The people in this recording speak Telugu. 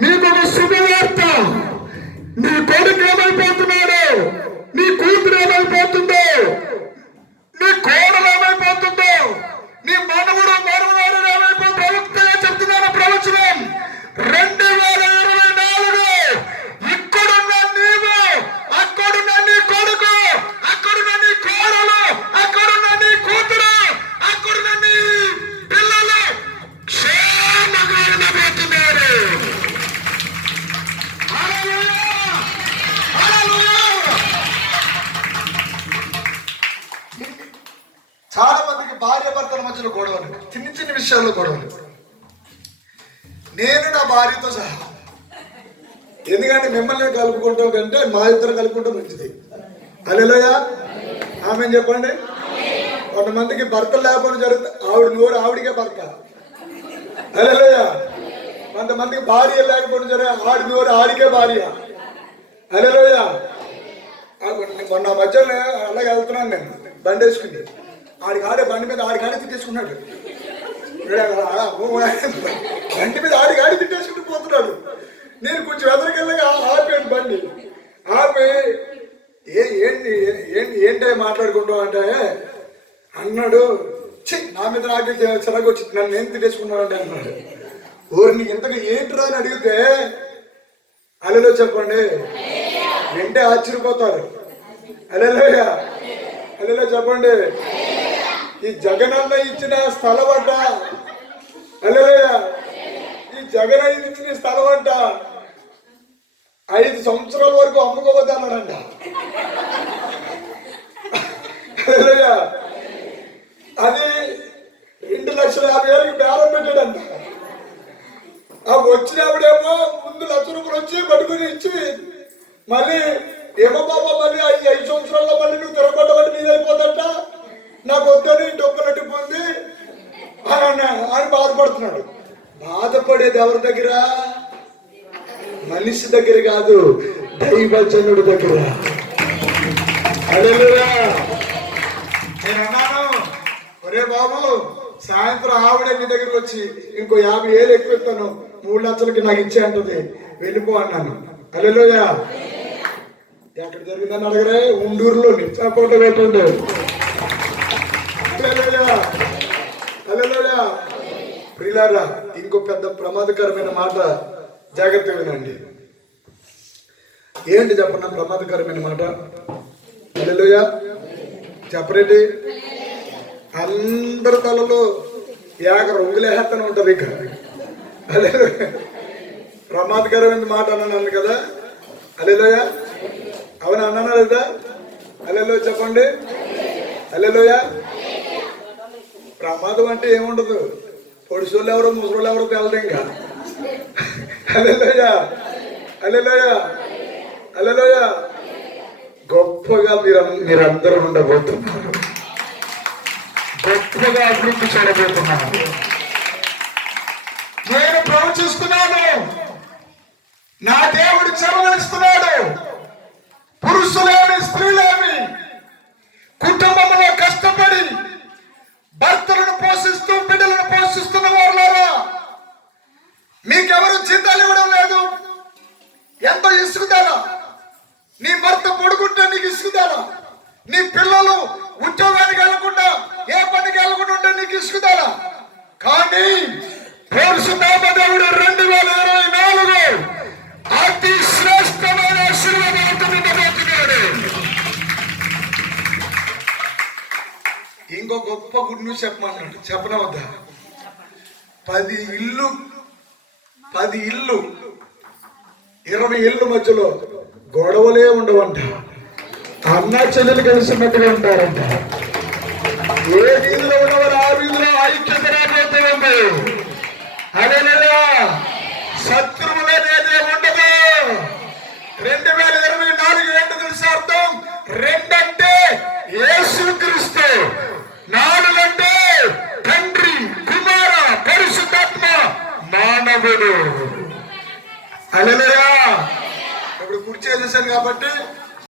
నీకు ఒక శుభవార్త. నీ కొడుకు ఏమైపోతున్నాడు, నీ కూతురు ఏమైపోతుందో, నీ కోడలు ఏమైపోతుందో, నీ మనవుడు మరువారు ఏమైపోతుందో చెప్తున్నాను. ప్రవచనం 2024 ఇక్కడున్న నీవు, అక్కడున్న నీ కొడుకు, అక్కడున్న నీ కోడలు, అక్కడున్న నీ కూతురు, అక్కడున్న నీ పిల్లలు క్షేమంగా ఉండబోతున్నారు. చాలా మందికి భార్య భర్తల మధ్యలో గొడవలు, చిన్న చిన్న విషయాల్లో గొడవలు. నేను నా భార్యతో సహా, ఎందుకంటే మిమ్మల్ని కలుపుకుంటాం కంటే మా ఇద్దరు కలుపుకుంటాం మంచిది. హల్లెలూయా, ఆమె చెప్పండి. కొంతమందికి భర్తలు లేకపోవడం జరుగుతుంది, ఆవిడ నోరు ఆవిడికే భర్త. హల్లెలూయా. కొంతమందికి భార్య లేకపోవడం జరుగుతుంది, ఆడి నోరు ఆడికే భార్య. హల్లెలూయా. మొన్న మధ్యలో అలాగే వెళ్తున్నాను నేను బండి వేసుకుని, ఆడికాడే బండి మీద ఆడికాడే తిట్టేసుకున్నాడు. బండి మీద ఆడికాడి తిట్టేసుకుంటూ పోతున్నాడు. నేను కొంచెం ఎదరికెళ్ళగా ఆపాను బండి. ఆపి ఏంటి మాట్లాడుకుంటావు అంటే అన్నాడు, నా మీద నాకు చిరాకు వచ్చింది, నన్ను ఏం తిట్టేసుకున్నావు అంటే అన్నాడు. ఊరు నీకు ఇంతగా ఏంటిరా అని అడిగితే అల్లెలో చెప్పండి, వింటే ఆశ్చర్యపోతారు. హల్లెలూయా, హల్లెలూయా చెప్పండి. ఈ జగనన్న ఇచ్చిన స్థలం అంట. హల్లెలూయా. ఈ జగనన్న ఇచ్చిన స్థలం అంట 5 సంవత్సరాల వరకు అమ్ముకోవద్దు అన్నాడంట. హల్లెలూయా. అది 2,50,000 బేరం పెట్టాడంట. ఆ వచ్చినప్పుడేమో ముందు ₹1,00,000 వచ్చి పట్టుకుని ఇచ్చి మళ్ళీ ఏమో బాబా మళ్ళీ 5 సంవత్సరాల్లో మళ్ళీ నువ్వు తిరగబడ్డబట్టి నీదైపోతుంట, నాకు వద్దని డబ్బులట్టి పొంది అని బాధపడుతున్నాడు. బాధపడేది ఎవరి దగ్గర? మనిషి దగ్గర కాదు, దైవజనుడి దగ్గర. హల్లెలూయా. నేను అన్నాను, ఒరే బాబు సాయంత్రం ఆవిడ నీ దగ్గరకు వచ్చి ఇంకో 50,000 ఎక్కువ ఇస్తాను, 3 లక్షలకి నాకు ఇచ్చే అంటది, వెళ్ళిపో అన్నాను. హల్లెలూయా. ఎక్కడ జరిగిందని అడగరే, ఉండూరులో నిచ్చాపోట పెట్టండి. హల్లెలూయా. ప్రియులారా, ఇంకో పెద్ద ప్రమాదకరమైన మాట, జాగ్రత్త వినండి. ఏంటి చెప్పండి ప్రమాదకరమైన మాట? హల్లెలూయా చెప్పరేంటి? అందరి తలలో రంగులేహత్తనే ఉంటుంది. ఇక్కడ హల్లెలూయా. ప్రమాదకరమైన మాట అన్నాను కదా. హల్లెలూయా. అవునా అన్నానా లేదా? హల్లెలూయా చెప్పండి. హల్లెలూయా. ప్రమాదం అంటే ఏముండదు, పొడిసోళ్ళు ఎవరో ముసలోళ్ళు ఎవరో తెలదు ఇంకా. హల్లెలూయా, హల్లెలూయా, హల్లెలూయా. గొప్పగా మీరందరూ ఉండబోతున్నారు, గొప్పగా అభివృద్ధి చేయబోతున్నారు. నేను ప్రవచిస్తున్నాను, నా దేవుడు చరవలిస్తున్నాడు. పురుషులేమి స్త్రీలేమి కుటుంబంలో కష్టపడి భర్తలను పోషిస్తూ బిడ్డలను పోషిస్తున్న వారులారా, మీకెవరు జీతాలు ఇవ్వడం లేదు. ఎంతో ఇసుకుతారా? నీ భర్త పడుకుంటే నీకు ఇసుకుతారా? నీ పిల్లలు ఉద్యోగానికి వెళ్లకుండా ఏ పనికి వెళ్లకుండా ఉంటే నీకు ఇసుకుతారా? కానీ పరిశుద్ధాత్మ దేవుడు 2024 అతి శ్రేష్టమైన ఆశీర్వాదాలతో నింపబోతున్నాడు. ఇంకో గొప్ప గుడ్ న్యూస్ చెప్పమన్నాడు, చెప్పనా వద్దా? 10 ఇల్లు 20 ఇళ్ళు మధ్యలో గొడవలే ఉండవంట. అన్న చెల్లెలు కలిసినట్టుగా ఉంటారంట. ఏ వీధిలో ఉన్నవారు ఆ వీధిలో ఐక్యత రాబోతూ ఉంది. హల్లెలూయా. శత్రువులు అనేది ఉండదు. 2024 ఏంటో తెలుసా అర్థం? 2 అంటే యేసుక్రీస్తు, 4 అంటే తండ్రి, కుమార, పరిశుద్ధాత్మ, మానవుడు. హల్లెలూయా. ఇప్పుడు కుర్చీ చేశాను కాబట్టి